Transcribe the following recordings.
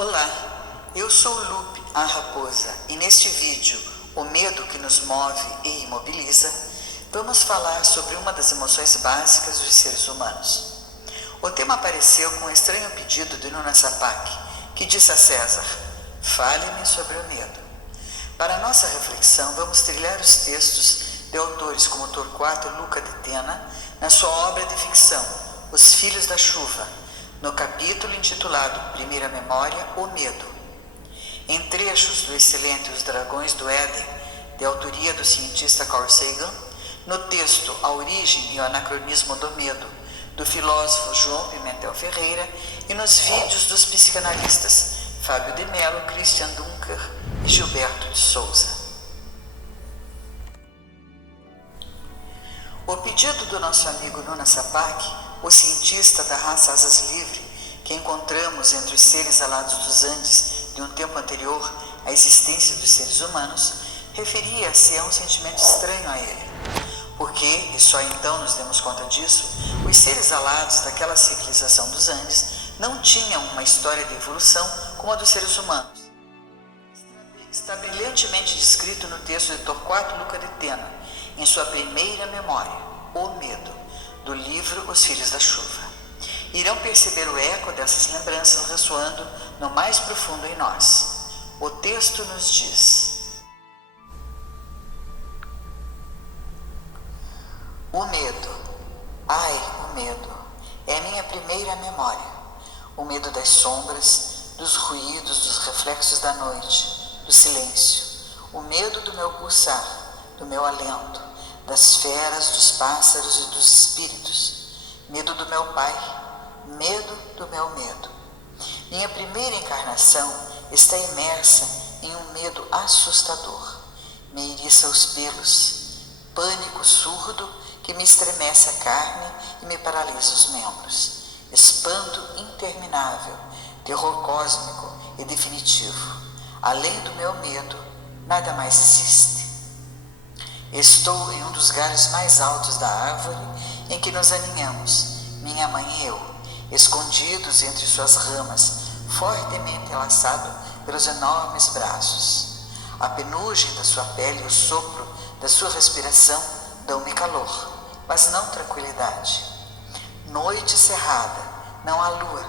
Olá, eu sou Lupe, a raposa, e neste vídeo, o medo que nos move e imobiliza, vamos falar sobre uma das emoções básicas dos seres humanos. O tema apareceu com um estranho pedido de Nuna Sapak, que disse a César: fale-me sobre o medo. Para nossa reflexão, vamos trilhar os textos de autores como Torquato Luca de Tena, na sua obra de ficção, Os Filhos da Chuva, no capítulo intitulado Primeira Memória, O Medo. Em trechos do excelente Os Dragões do Éden, de autoria do cientista Carl Sagan, no texto A Origem e o Anacronismo do Medo, do filósofo João Pimentel Ferreira, e nos vídeos dos psicanalistas Fábio de Mello, Christian Dunker e Gilberto de Souza. O pedido do nosso amigo Nuna Sapak, o cientista da raça Asas Livre, que encontramos entre os seres alados dos Andes de um tempo anterior à existência dos seres humanos, referia-se a um sentimento estranho a ele. Porque, e só então nos demos conta disso, os seres alados daquela civilização dos Andes não tinham uma história de evolução como a dos seres humanos. Está brilhantemente descrito no texto de Torquato Luca de Tena, em sua primeira memória, O Medo, do livro Os Filhos da Chuva. Irão perceber o eco dessas lembranças ressoando no mais profundo em nós. O texto nos diz: o medo, ai, o medo, é a minha primeira memória. O medo das sombras, dos ruídos, dos reflexos da noite, do silêncio. O medo do meu pulsar, do meu alento, das feras, dos pássaros e dos espíritos. Medo do meu pai, medo do meu medo. Minha primeira encarnação está imersa em um medo assustador. Me eriça os pelos, pânico surdo que me estremece a carne e me paralisa os membros. Espanto interminável, terror cósmico e definitivo. Além do meu medo, nada mais existe. Estou em um dos galhos mais altos da árvore em que nos aninhamos, minha mãe e eu, escondidos entre suas ramas, fortemente enlaçado pelos enormes braços. A penugem da sua pele e o sopro da sua respiração dão-me calor, mas não tranquilidade. Noite cerrada, não há lua.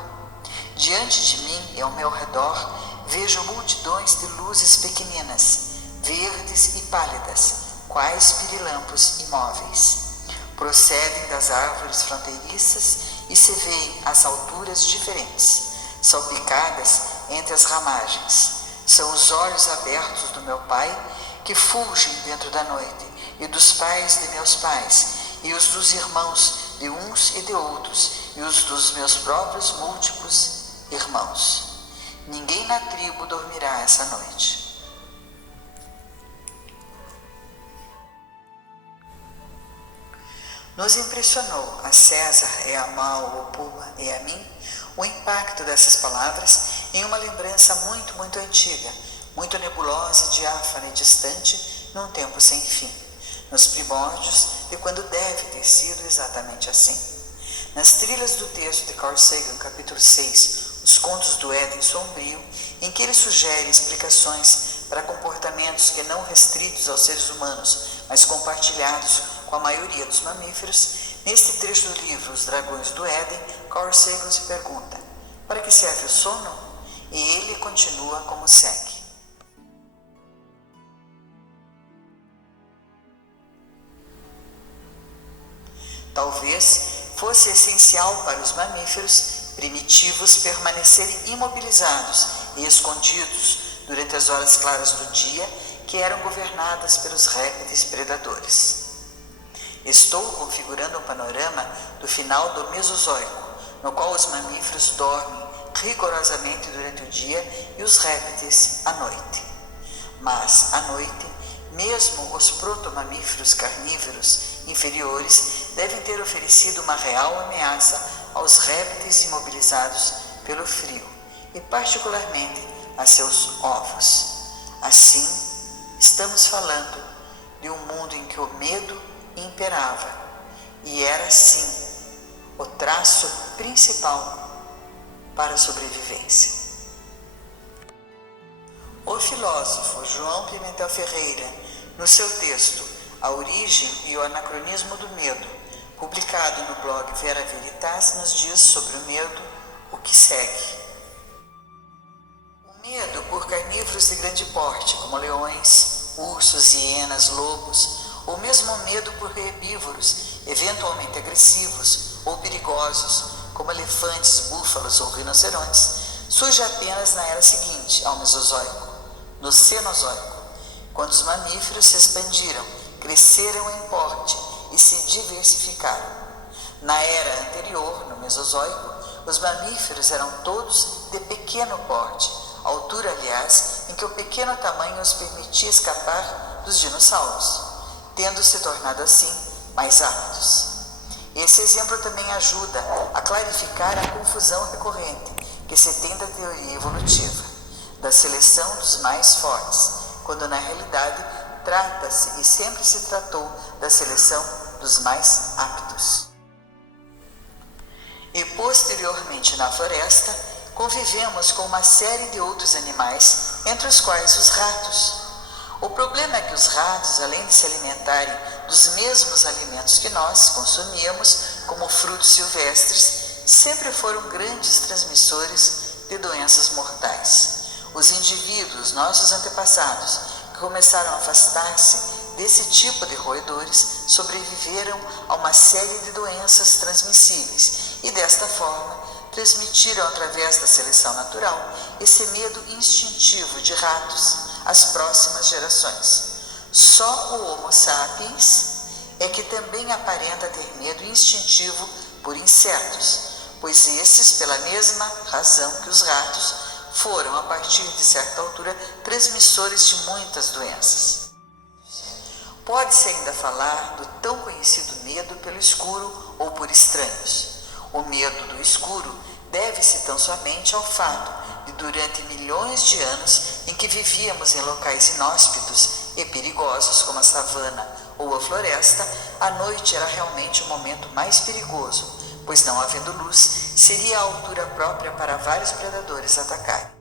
Diante de mim e ao meu redor vejo multidões de luzes pequeninas, verdes e pálidas, quais pirilampos imóveis. Procedem das árvores fronteiriças e se veem às alturas diferentes, salpicadas entre as ramagens. São os olhos abertos do meu pai que fulgem dentro da noite, e dos pais de meus pais, e os dos irmãos de uns e de outros, e os dos meus próprios múltiplos irmãos. Ninguém na tribo dormirá essa noite. Nos impressionou a César e a Mal, o Puma e a mim, o impacto dessas palavras em uma lembrança muito antiga, muito nebulosa, diáfana e distante, num tempo sem fim, nos primórdios de quando deve ter sido exatamente assim. Nas trilhas do texto de Carl Sagan, capítulo 6, Os Contos do Éden Sombrio, em que ele sugere explicações para comportamentos que não restritos aos seres humanos, mas compartilhados com a maioria dos mamíferos, neste trecho do livro Os Dragões do Éden, Carl Sagan se pergunta: para que serve o sono? E ele continua como segue. Talvez fosse essencial para os mamíferos primitivos permanecerem imobilizados e escondidos durante as horas claras do dia, que eram governadas pelos répteis predadores. Estou configurando um panorama do final do Mesozoico, no qual os mamíferos dormem rigorosamente durante o dia e os répteis à noite. Mas, à noite, mesmo os protomamíferos carnívoros inferiores devem ter oferecido uma real ameaça aos répteis imobilizados pelo frio, e particularmente a seus ovos. Assim, estamos falando de um mundo em que o medo imperava, e era sim o traço principal para a sobrevivência. O filósofo João Pimentel Ferreira, no seu texto A Origem e o Anacronismo do Medo, publicado no blog Vera Veritas, nos diz sobre o medo o que segue. O medo por carnívoros de grande porte, como leões, ursos, hienas, lobos, ou mesmo o medo por herbívoros, eventualmente agressivos ou perigosos, como elefantes, búfalos ou rinocerontes, surge apenas na era seguinte ao Mesozoico, no Cenozoico, quando os mamíferos se expandiram, cresceram em porte e se diversificaram. Na era anterior, no Mesozoico, os mamíferos eram todos de pequeno porte, altura, aliás, em que o pequeno tamanho os permitia escapar dos dinossauros, tendo se tornado assim mais aptos. Esse exemplo também ajuda a clarificar a confusão recorrente que se tem da teoria evolutiva, da seleção dos mais fortes, quando na realidade trata-se e sempre se tratou da seleção dos mais aptos. E posteriormente na floresta, convivemos com uma série de outros animais, entre os quais os ratos. O problema é que os ratos, além de se alimentarem dos mesmos alimentos que nós consumíamos, como frutos silvestres, sempre foram grandes transmissores de doenças mortais. Os indivíduos, nossos antepassados, que começaram a afastar-se desse tipo de roedores, sobreviveram a uma série de doenças transmissíveis e, desta forma, transmitiram através da seleção natural esse medo instintivo de ratos às próximas gerações. Só o Homo sapiens é que também aparenta ter medo instintivo por insetos, pois esses, pela mesma razão que os ratos, foram, a partir de certa altura, transmissores de muitas doenças. Pode-se ainda falar do tão conhecido medo pelo escuro ou por estranhos. O medo do escuro deve-se tão somente ao fato de, durante milhões de anos em que vivíamos em locais inóspitos e perigosos como a savana ou a floresta, a noite era realmente o momento mais perigoso, pois não havendo luz, seria a altura própria para vários predadores atacarem.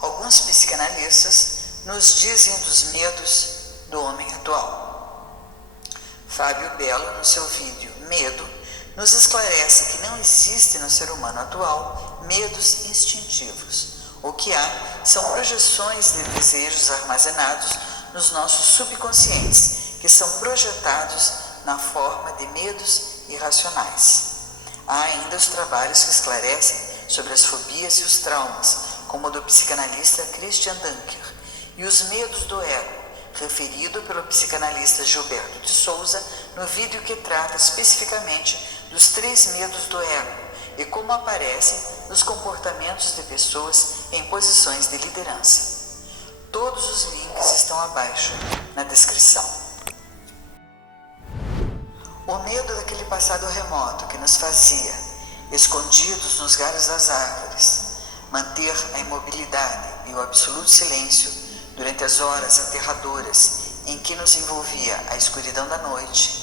Alguns psicanalistas nos dizem dos medos do homem atual. Fábio Belo, no seu vídeo Medo, nos esclarece que não existe no ser humano atual medos instintivos. O que há são projeções de desejos armazenados nos nossos subconscientes, que são projetados na forma de medos irracionais. Há ainda os trabalhos que esclarecem sobre as fobias e os traumas, como o do psicanalista Christian Dunker, e os medos do ego, referido pelo psicanalista Gilberto de Souza no vídeo que trata especificamente dos 3 medos do ego e como aparecem nos comportamentos de pessoas em posições de liderança. Todos os links estão abaixo na descrição. O medo daquele passado remoto que nos fazia, escondidos nos galhos das árvores, manter a imobilidade e o absoluto silêncio durante as horas aterradoras em que nos envolvia a escuridão da noite,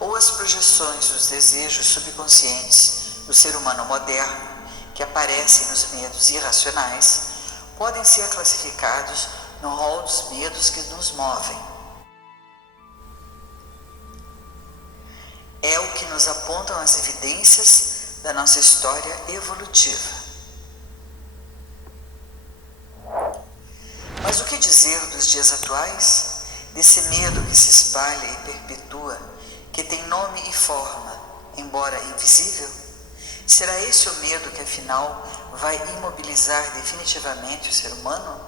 ou as projeções dos desejos subconscientes do ser humano moderno, que aparecem nos medos irracionais, podem ser classificados no rol dos medos que nos movem. É o que nos apontam as evidências da nossa história evolutiva. Mas o que dizer dos dias atuais? Desse medo que se espalha e perpetua, que tem nome e forma, embora invisível? Será esse o medo que, afinal, vai imobilizar definitivamente o ser humano?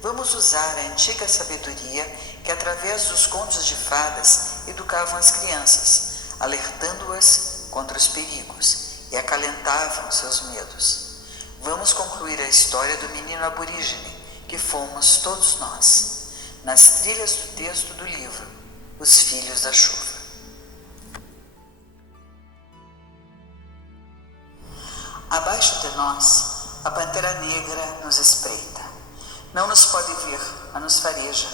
Vamos usar a antiga sabedoria que, através dos contos de fadas, educavam as crianças, alertando-as contra os perigos e acalentavam seus medos. Vamos concluir a história do menino aborígene, que fomos todos nós, nas trilhas do texto do livro Os Filhos da Chuva. Abaixo de nós, a pantera negra nos espreita. Não nos pode ver, mas nos fareja.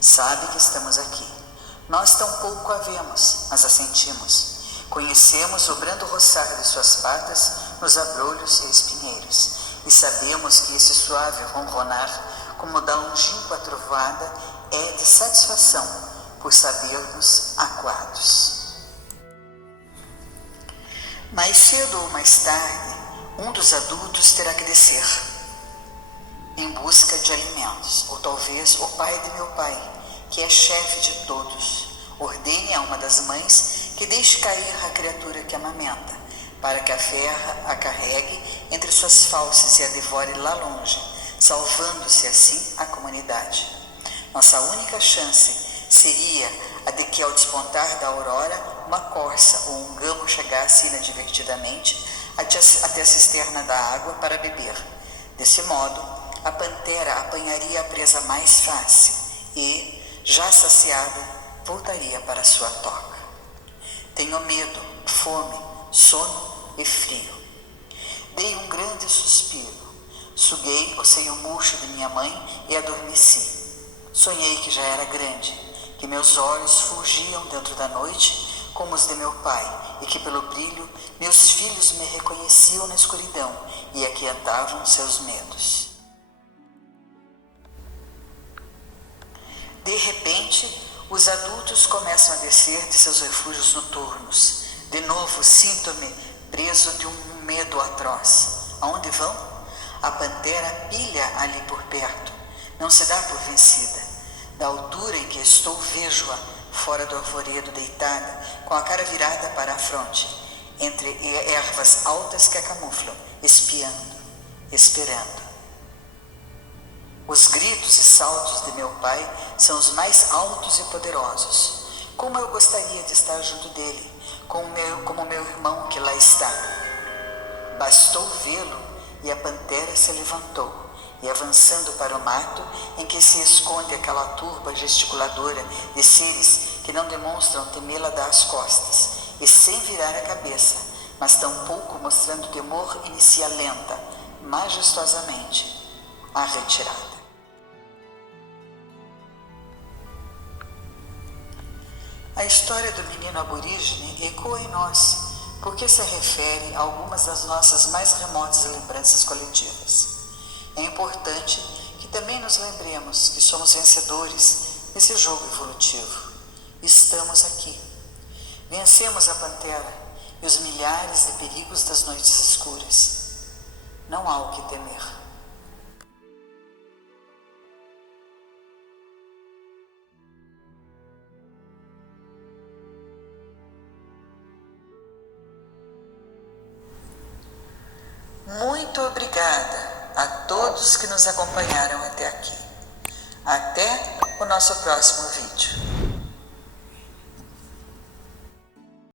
Sabe que estamos aqui. Nós tampouco a vemos, mas a sentimos. Conhecemos o brando roçar de suas patas nos abrolhos e espinheiros. e sabemos que esse suave ronronar, como da longínqua trovoada, é de satisfação por sabermos acuados. Mais cedo ou mais tarde, um dos adultos terá que descer em busca de alimentos, ou talvez o pai de meu pai, que é chefe de todos, ordene a uma das mães que deixe cair a criatura que amamenta, para que a ferra a carregue entre suas fauces e a devore lá longe, salvando-se assim a comunidade. Nossa única chance seria a de que, ao despontar da aurora, uma corça ou um gamo chegasse inadvertidamente até a cisterna da água para beber. Desse modo, a pantera apanharia a presa mais fácil e, já saciada, voltaria para sua toca. Tenho medo, fome, sono e frio. Dei um grande suspiro, suguei o seio murcho de minha mãe e adormeci. Sonhei que já era grande, que meus olhos fulgiam dentro da noite como os de meu pai, e que pelo brilho meus filhos me reconheciam na escuridão e aquietavam seus medos. De repente, os adultos começam a descer de seus refúgios noturnos. De novo, sinto-me preso de um medo atroz. Aonde vão? A pantera pilha ali por perto. Não se dá por vencida. Da altura em que estou, vejo-a fora do arvoredo, deitada, com a cara virada para a fronte, entre ervas altas que a camuflam, espiando, esperando. Os gritos e saltos de meu pai são os mais altos e poderosos. Como eu gostaria de estar junto dele, como meu irmão que lá está. Bastou vê-lo e a pantera se levantou, e avançando para o mato em que se esconde aquela turba gesticuladora de seres que não demonstram temê-la das costas, e sem virar a cabeça, mas tampouco mostrando temor, inicia lenta, majestosamente, a retirada. A história do menino aborígene ecoa em nós, porque se refere a algumas das nossas mais remotas lembranças coletivas. É importante que também nos lembremos que somos vencedores nesse jogo evolutivo. Estamos aqui. Vencemos a pantera e os milhares de perigos das noites escuras. Não há o que temer. Muito obrigada a todos que nos acompanharam até aqui. Até o nosso próximo vídeo.